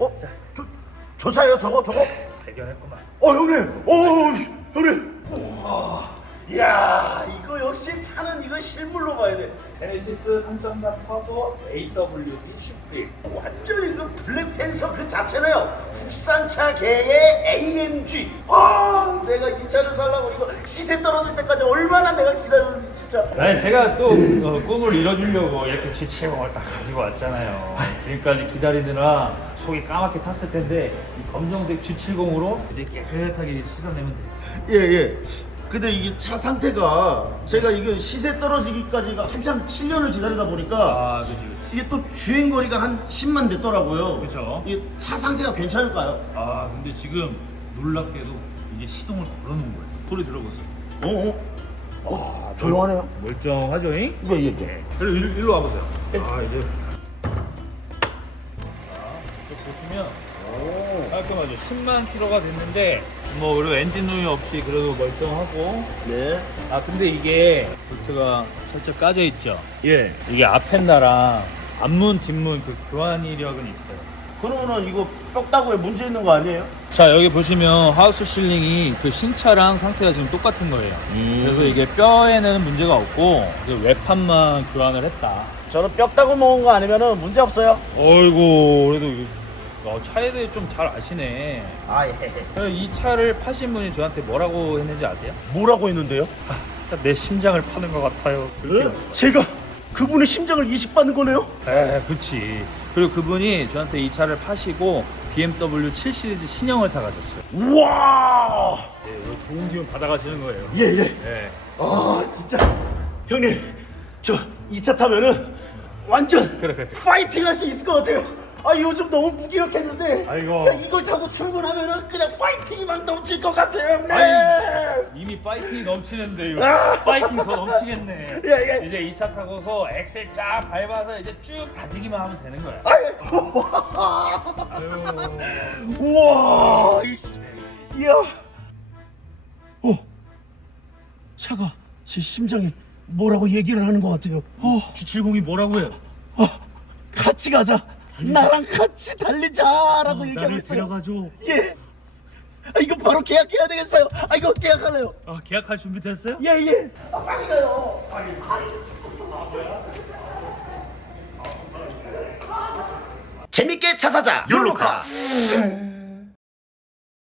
어? 조, 조사요 저거 저거? 발견했구만. 어 형님. 어 형님. 우와. 이야 이거 역시 차는 이거 실물로 봐야 돼. 제네시스 3.3 터보 AWD 슈프림. 완전 이거 블랙팬서 그 자체네요. 국산차 계의 AMG. 아 내가 이 차를 살라고 이거 시세 떨어질 때까지 얼마나 내가 기다렸는지 진짜. 아니 제가 또 어, 꿈을 이뤄주려고 이렇게 G70을 딱 가지고 왔잖아요. 지금까지 기다리느라 속이 까맣게 탔을 텐데 이 검정색 G70으로 이제 깨끗하게 씻어내면 돼. 예 예. 근데 이게 차 상태가 제가 이거 시세 떨어지기까지가 한참 7년을 기다리다 보니까 아 그지 그지. 이게 또 주행 거리가 한 10만 됐더라고요. 그쵸. 이게 차 상태가 괜찮을까요? 아 근데 지금 놀랍게도 이제 시동을 걸어놓은 거예요. 소리 들어보세요. 어? 어? 어? 조용하네요. 멀쩡하죠잉? 이거 예 예. 그리고 일로, 일로 와보세요. 아 이제 자, 보시면 깔끔하죠. 10만 킬로가 됐는데 뭐 그리고 엔진 노이 없이 그래도 멀쩡하고 네. 아 근데 이게 볼트가 살짝 까져 있죠. 예. 이게 앞엔다랑 앞문 뒷문 그 교환 이력은 있어요. 그러면은 이거 뼈다구에 문제 있는 거 아니에요? 자 여기 보시면 하우스 실링이 그 신차랑 상태가 지금 똑같은 거예요. 음. 그래서 이게 뼈에는 문제가 없고 이제 외판만 교환을 했다. 저는 뼈다구 먹은 거 아니면은 문제 없어요. 어이구 그래도 이거 어, 차에 대해 좀 잘 아시네. 아 예. 그래서 이 차를 파신 분이 저한테 뭐라고 했는지 아세요? 뭐라고 했는데요? 내 심장을 파는 것 같아요. 예? 제가 그분의 심장을 이식받는 거네요? 에, 그렇지. 그리고 그분이 저한테 이 차를 파시고 BMW 7 시리즈 신형을 사가셨어요. 우와! 네, 이거 좋은 기운 받아가시는 거예요. 예 예. 네. 아 진짜 형님 저 이 차 타면은 완전 그래, 그래. 파이팅 할 수 있을 것 같아요 아 요즘 너무 무기력했는데 아이고. 그냥 이걸 타고 출근하면은 그냥 파이팅이 막 넘칠 것 같아요 형님 아이, 이미 파이팅이 넘치는데 이거 아. 파이팅 더 넘치겠네. 예, 예. 이제 이 차 타고서 엑셀 쫙 밟아서 이제 쭉 다지기만 하면 되는 거야. 아유. 우와 이- 이야 어 차가 제 심장에 뭐라고 얘기를 하는 것 같아요 어 G70이 뭐라고 해요? 어, 같이 가자. 나랑 같이 달리자라고 얘기하고 있어요. 데려가줘. 예. 아, 이거 바로 계약해야 되겠어요. 아 이거 계약할래요. 아 계약할 준비 됐어요? 예 예. 아, 빨리 가요. 빨리 빨리. 재밌게 차사자 욜로카.